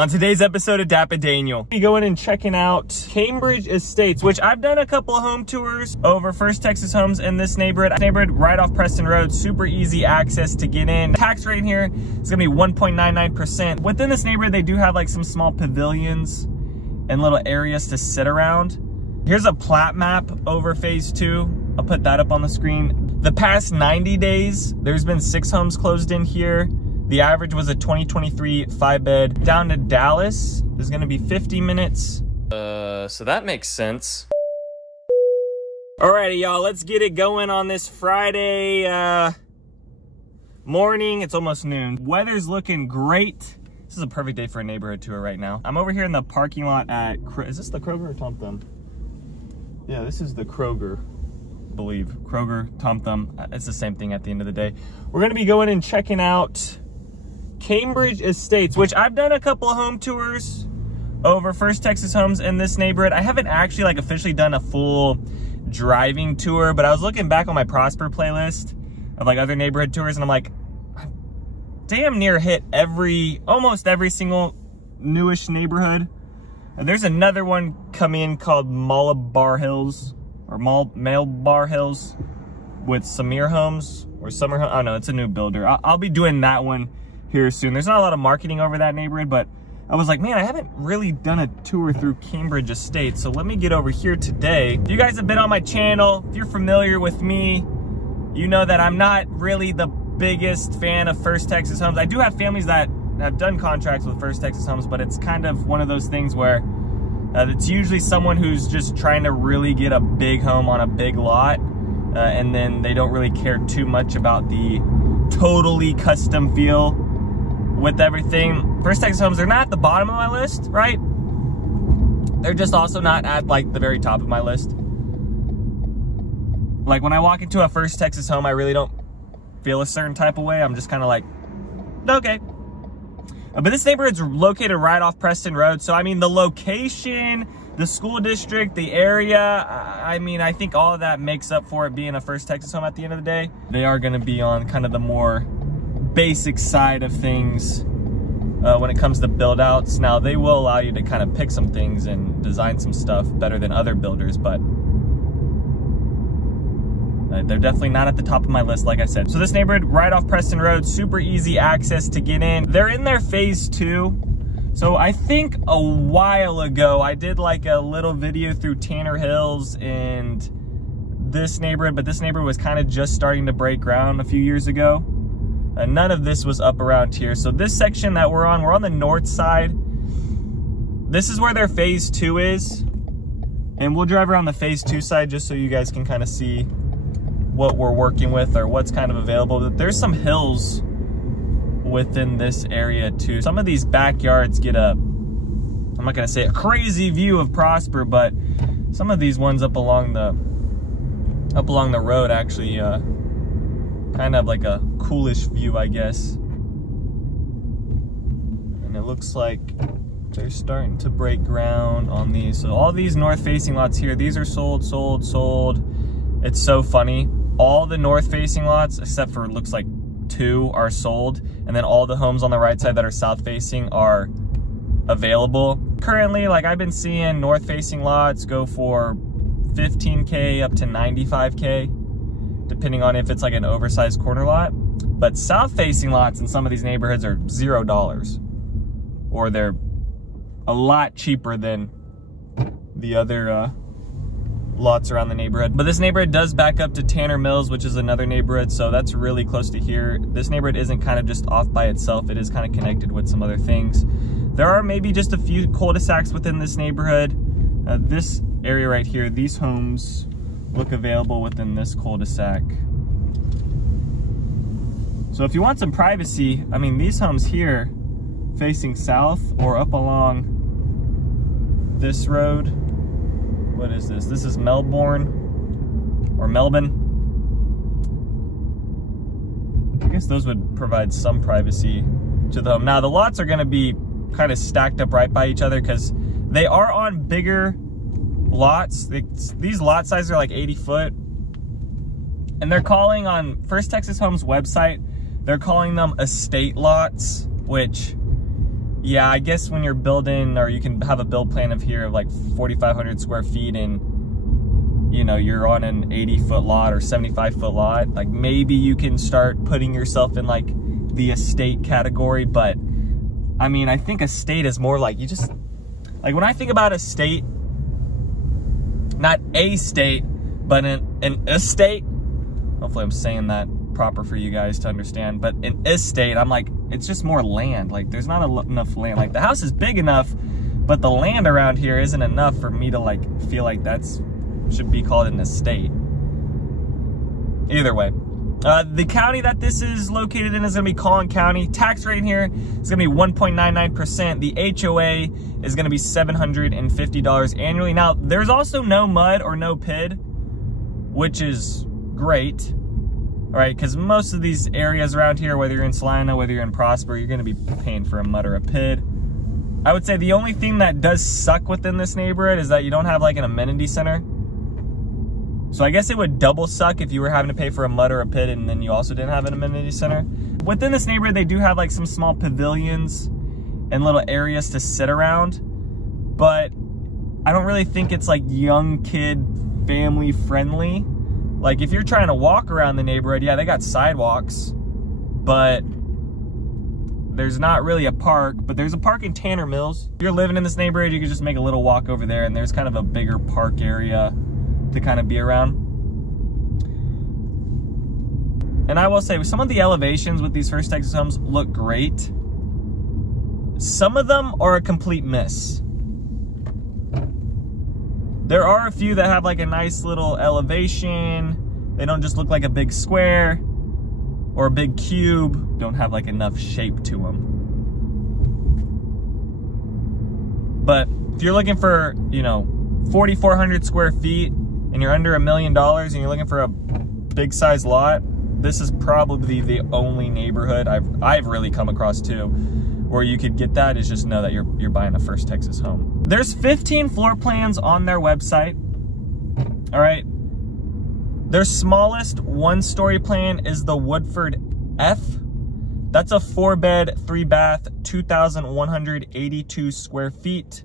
On today's episode of DAPA.DANIEL, we go in and checking out Cambridge Estates, which I've done a couple of home tours over First Texas Homes in this neighborhood. Right off Preston Road, super easy access to get in. Tax rate here is gonna be 1.99%. Within this neighborhood, they do have like some small pavilions and little areas to sit around. Here's a plat map over phase 2. I'll put that up on the screen. The past 90 days, there's been 6 homes closed in here. The average was a 2023 5-bed. Down to Dallas, there's gonna be 50 minutes. So that makes sense. Alrighty, y'all, let's get it going on this Friday morning. It's almost noon. Weather's looking great. This is a perfect day for a neighborhood tour right now. I'm over here in the parking lot at, is this the Kroger or Tom Thumb? Yeah, this is the Kroger, I believe. Kroger, Tom Thumb, it's the same thing at the end of the day. We're gonna be going and checking out Cambridge Estates, which I've done a couple of home tours over First Texas Homes in this neighborhood. I haven't actually like officially done a full driving tour, but I was looking back on my Prosper playlist of like other neighborhood tours, and I'm like, I've damn near hit almost every single newish neighborhood. And there's another one coming in called Malabar Hills or Malabar Hills with Samir Homes or Summer Homes. Oh no, it's a new builder. I'll be doing that one here soon. There's not a lot of marketing over that neighborhood, but I was like, man, I haven't really done a tour through Cambridge Estates, so let me get over here today. If you guys have been on my channel, if you're familiar with me, you know that I'm not really the biggest fan of First Texas Homes. I do have families that have done contracts with First Texas Homes, but it's kind of one of those things where it's usually someone who's just trying to really get a big home on a big lot, and then they don't really care too much about the totally custom feel with everything. First Texas Homes, they're not at the bottom of my list, right? They're just also not at like the very top of my list. Like when I walk into a First Texas Home, I really don't feel a certain type of way. I'm just kind of like, okay. But this neighborhood's located right off Preston Road. So I mean, the location, the school district, the area, I mean, I think all of that makes up for it being a First Texas Home at the end of the day. They are gonna be on kind of the more basic side of things when it comes to build outs. Now they will allow you to kind of pick some things and design some stuff better than other builders, but they're definitely not at the top of my list, like I said. So this neighborhood right off Preston Road, super easy access to get in. They're in their phase 2. So I think a while ago I did like a little video through Tanner Hills and this neighborhood, but this neighborhood was kind of just starting to break ground a few years ago. None of this was up around here. So this section that we're on the north side. This is where their phase 2 is. And we'll drive around the phase 2 side just so you guys can kind of see what we're working with or what's kind of available. But there's some hills within this area too. Some of these backyards get I'm not gonna say a crazy view of Prosper, but some of these ones up along the road actually kind of like a coolish view, I guess. And it looks like they're starting to break ground on these. So all these north facing lots here, these are sold. It's so funny. All the north facing lots, except for it looks like 2, are sold. And then all the homes on the right side that are south facing are available. Currently, like I've been seeing north facing lots go for 15K up to 95K. Depending on if it's like an oversized corner lot. But south facing lots in some of these neighborhoods are $0, or they're a lot cheaper than the other lots around the neighborhood. But this neighborhood does back up to Tanner Mills, which is another neighborhood, so that's really close to here. This neighborhood isn't kind of just off by itself, it is kind of connected with some other things. There are maybe just a few cul-de-sacs within this neighborhood. This area right here, these homes look available within this cul-de-sac. So if you want some privacy, I mean, these homes here facing south or up along this road, what is this? This is Melbourne or Melbourne. I guess those would provide some privacy to the home. Now the lots are gonna be kind of stacked up right by each other because they are on bigger lots. These lot sizes are like 80 foot. And they're calling on First Texas Homes website, they're calling them estate lots, which yeah, I guess when you're building, or you can have a build plan of here of like 4,500 square feet and, you know, you're on an 80-foot lot or 75-foot lot, like maybe you can start putting yourself in like the estate category. But I mean, I think estate is more like, you just, like when I think about estate, not a state, but an estate, hopefully I'm saying that proper for you guys to understand, but an estate, I'm like, it's just more land. Like there's not enough land. Like the house is big enough, but the land around here isn't enough for me to like feel like that's should be called an estate. Either way, the county that this is located in is going to be Collin County. Tax rate here is going to be 1.99%. The HOA is going to be $750 annually. Now, there's also no mud or no PID, which is great. All right, because most of these areas around here, whether you're in Salina, whether you're in Prosper, you're going to be paying for a mud or a PID. I would say the only thing that does suck within this neighborhood is that you don't have like an amenity center. So I guess it would double suck if you were having to pay for a mud or a PID and then you also didn't have an amenity center. Within this neighborhood, they do have like some small pavilions and little areas to sit around, but I don't really think it's like young kid, family friendly. Like if you're trying to walk around the neighborhood, yeah, they got sidewalks, but there's not really a park. But there's a park in Tanner Mills. If you're living in this neighborhood, you can just make a little walk over there and there's kind of a bigger park area to kind of be around. And I will say, some of the elevations with these First Texas homes look great. Some of them are a complete miss. There are a few that have like a nice little elevation. They don't just look like a big square or a big cube. Don't have like enough shape to them. But if you're looking for, you know, 4,400 square feet and you're under $1 million and you're looking for a big size lot, this is probably the only neighborhood I've really come across too where you could get that. Is just know that you're buying a First Texas home. There's 15 floor plans on their website. All right. Their smallest one-story plan is the Woodford F. That's a 4-bed, 3-bath, 2,182 square feet,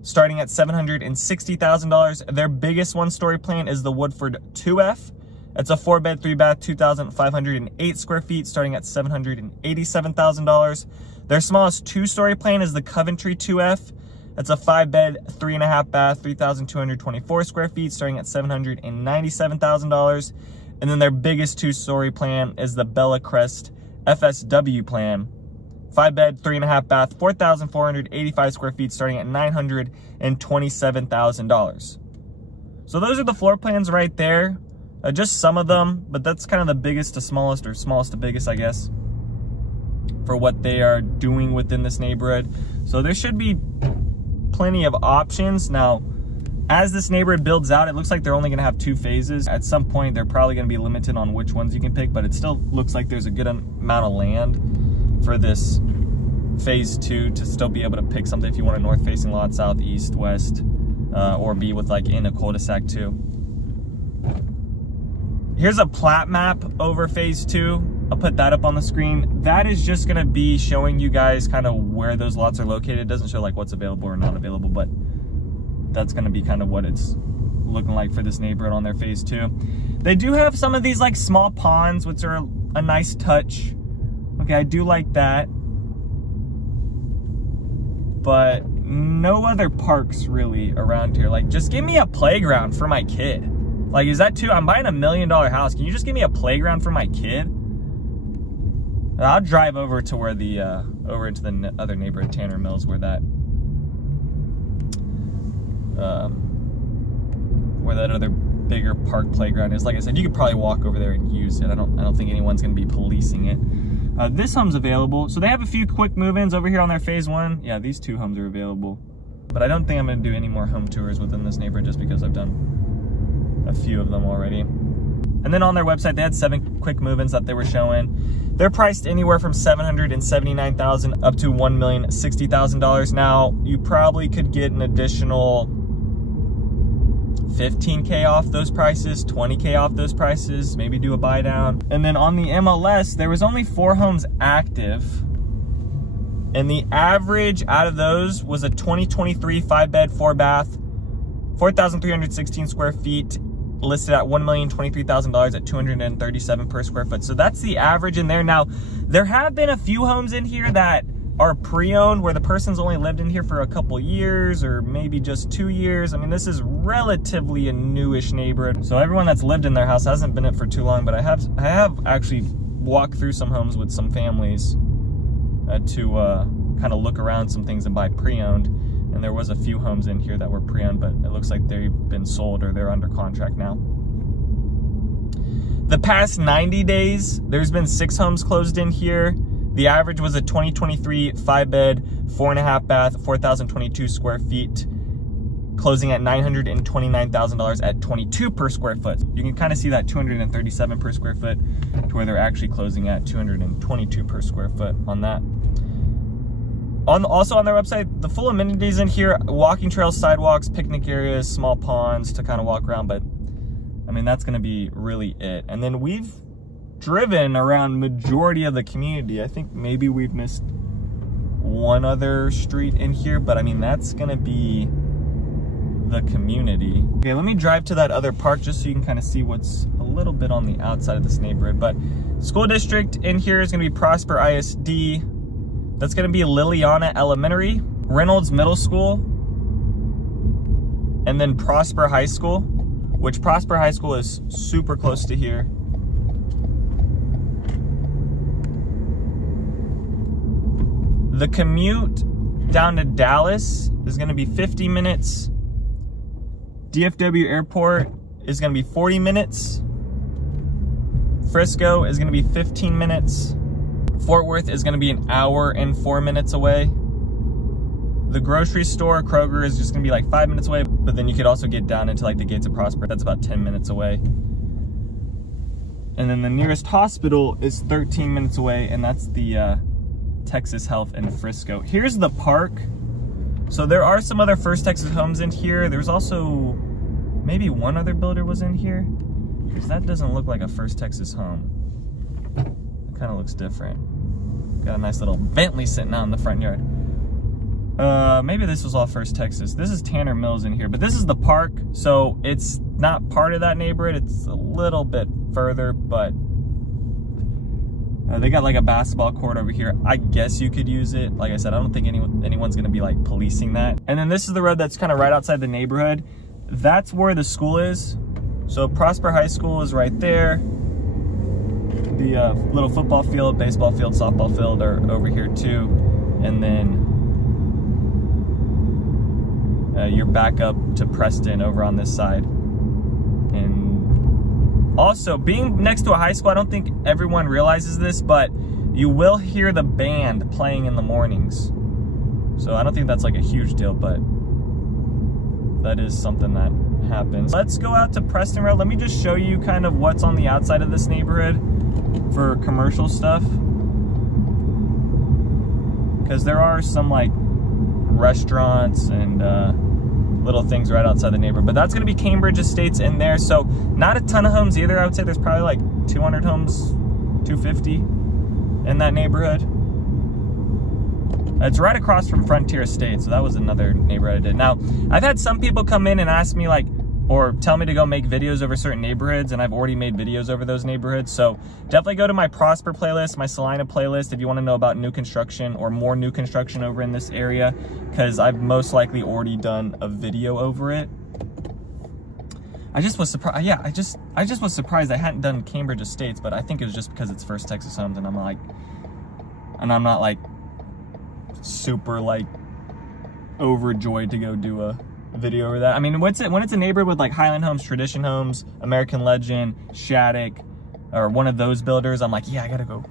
starting at $760,000. Their biggest one-story plan is the Woodford 2F. It's a 4-bed, 3-bath, 2,508 square feet, starting at $787,000. Their smallest 2-story plan is the Coventry 2F. It's a 5-bed, 3.5-bath, 3,224 square feet, starting at $797,000. And then their biggest 2-story plan is the Bella Crest FSW plan. 5-bed, 3.5-bath, 4,485 square feet, starting at $927,000. So those are the floor plans right there. Just some of them, but that's kind of the biggest to smallest, or smallest to biggest, I guess, for what they are doing within this neighborhood. So there should be plenty of options. Now, as this neighborhood builds out, it looks like they're only going to have 2 phases. At some point, they're probably going to be limited on which ones you can pick, but it still looks like there's a good amount of land for this phase 2 to still be able to pick something if you want a north-facing lot, south, east, west, or be with like in a cul-de-sac too. Here's a plat map over phase 2. I'll put that up on the screen. That is just gonna be showing you guys kind of where those lots are located. It doesn't show like what's available or not available, but that's gonna be kind of what it's looking like for this neighborhood on their phase 2. They do have some of these like small ponds, which are a nice touch. Okay, I do like that. But no other parks really around here. Like, just give me a playground for my kid. Like, is that too? I'm buying $1 million house. Can you just give me a playground for my kid? I'll drive over to where the, over into the other neighborhood, Tanner Mills, where that other bigger park playground is. Like I said, you could probably walk over there and use it. I don't think anyone's gonna be policing it. This home's available. So they have a few quick move-ins over here on their phase 1. Yeah, these 2 homes are available. But I don't think I'm gonna do any more home tours within this neighborhood just because I've done a few of them already. And then on their website, they had 7 quick move-ins that they were showing. They're priced anywhere from $779,000 up to $1,060,000. Now, you probably could get an additional $15K off those prices, $20K off those prices, maybe do a buy down. And then on the MLS, there was only 4 homes active. And the average out of those was a 2023 5-bed, 4-bath, 4,316 square feet, listed at $1,023,000 at $237 per square foot. So that's the average in there. Now, there have been a few homes in here that are pre-owned where the person's only lived in here for a couple years or maybe just 2 years. I mean, this is relatively a newish neighborhood. So everyone that's lived in their house hasn't been in it for too long, but I have actually walked through some homes with some families to kind of look around some things and buy pre-owned. And there was a few homes in here that were pre-owned, but it looks like they've been sold or they're under contract now. The past 90 days, there's been 6 homes closed in here. The average was a 2023 5-bed, 4.5 bath, 4,022 square feet, closing at $929,000 at 22 per square foot. You can kind of see that 237 per square foot to where they're actually closing at 222 per square foot on that. Also on their website, the full amenities in here, walking trails, sidewalks, picnic areas, small ponds to kind of walk around, but I mean, that's gonna be really it. And then we've driven around majority of the community. I think maybe we've missed one other street in here, but I mean, that's gonna be the community. Okay, let me drive to that other park just so you can kind of see what's a little bit on the outside of this neighborhood. But school district in here is gonna be Prosper ISD. That's gonna be Liliana Elementary, Reynolds Middle School, and then Prosper High School, which Prosper High School is super close to here. The commute down to Dallas is gonna be 50 minutes. DFW Airport is gonna be 40 minutes. Frisco is gonna be 15 minutes. Fort Worth is gonna be 1 hour and 4 minutes away. The grocery store, Kroger, is just gonna be like 5 minutes away, but then you could also get down into like the gates of Prosper. That's about 10 minutes away. And then the nearest hospital is 13 minutes away, and that's the Texas Health in Frisco. Here's the park. So there are some other First Texas homes in here. There's also maybe one other builder was in here, because that doesn't look like a First Texas home. It kind of looks different. Got a nice little Bentley sitting out in the front yard. Maybe this was all First Texas. This is Tanner Mills in here, but this is the park, so it's not part of that neighborhood. It's a little bit further, but they got like a basketball court over here. I guess you could use it. Like I said, I don't think anyone's gonna be like policing that. And then this is the road that's kind of right outside the neighborhood. That's where the school is. So Prosper High School is right there. The little football field, baseball field, softball field are over here too. And then you're back up to Preston over on this side. And also, being next to a high school, I don't think everyone realizes this, but you will hear the band playing in the mornings. So I don't think that's like a huge deal, but that is something that happens. Let's go out to Preston Road. Let me just show you kind of what's on the outside of this neighborhood for commercial stuff. Because there are some like restaurants and little things right outside the neighborhood, but that's going to be Cambridge Estates in there. So not a ton of homes either. I would say there's probably like 200 homes, 250 in that neighborhood. It's right across from Frontier Estates, so that was another neighborhood I did. Now, I've had some people come in and ask me like, or tell me to go make videos over certain neighborhoods, and I've already made videos over those neighborhoods. So definitely go to my Prosper playlist, my Salina playlist, if you want to know about new construction or more new construction over in this area, because I've most likely already done a video over it. I just was surprised. Yeah, I just was surprised I hadn't done Cambridge Estates, but I think it was just because it's First Texas Homes, and I'm not like super like overjoyed to go do a video over that. I mean, when it's a neighborhood with like Highland Homes, Tradition Homes, American Legend, Shattuck, or one of those builders, I'm like, yeah, I gotta go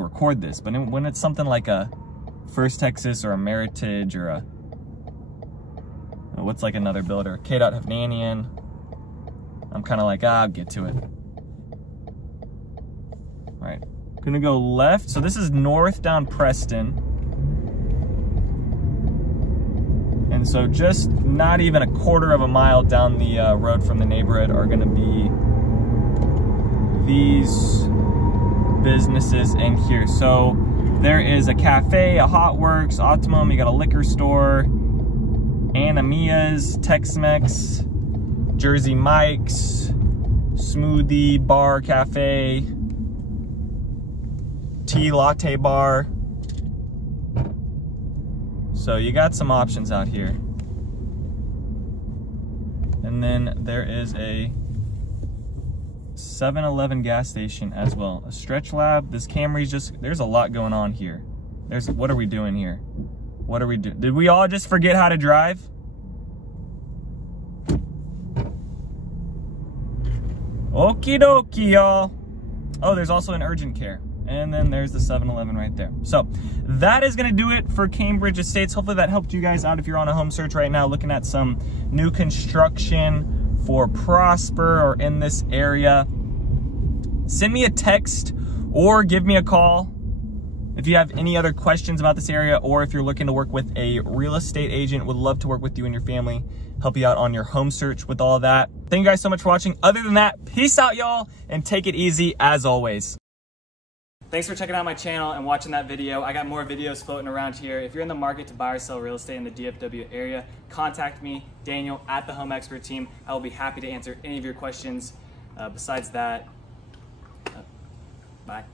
record this. But when it's something like a First Texas or a Meritage or a, what's like another builder, K.Dot Hovnanian, I'm kind of like, I'll get to it. All right, gonna go left. So this is north down Preston. And so just not even a quarter of a mile down the road from the neighborhood are gonna be these businesses in here. So There is a cafe, a Hot Works, Optimum, you got a liquor store, Anna Mia's, Tex-Mex, Jersey Mike's, smoothie bar cafe, tea latte bar. So you got some options out here. And then there is a 7-Eleven gas station as well. A Stretch Lab. This Camry's just, there's a lot going on here. What are we doing here? What are we doing? Did we all just forget how to drive? Okie dokie, y'all. Oh, there's also an urgent care. And then there's the 7-Eleven right there. So that is gonna do it for Cambridge Estates. Hopefully that helped you guys out if you're on a home search right now, looking at some new construction for Prosper or in this area. Send me a text or give me a call if you have any other questions about this area, or if you're looking to work with a real estate agent. Would love to work with you and your family, help you out on your home search with all of that. Thank you guys so much for watching. Other than that, peace out, y'all, and take it easy as always. Thanks for checking out my channel and watching that video. I got more videos floating around here. If you're in the market to buy or sell real estate in the DFW area, contact me, Daniel, at the Home Expert Team. I will be happy to answer any of your questions. Besides that, bye.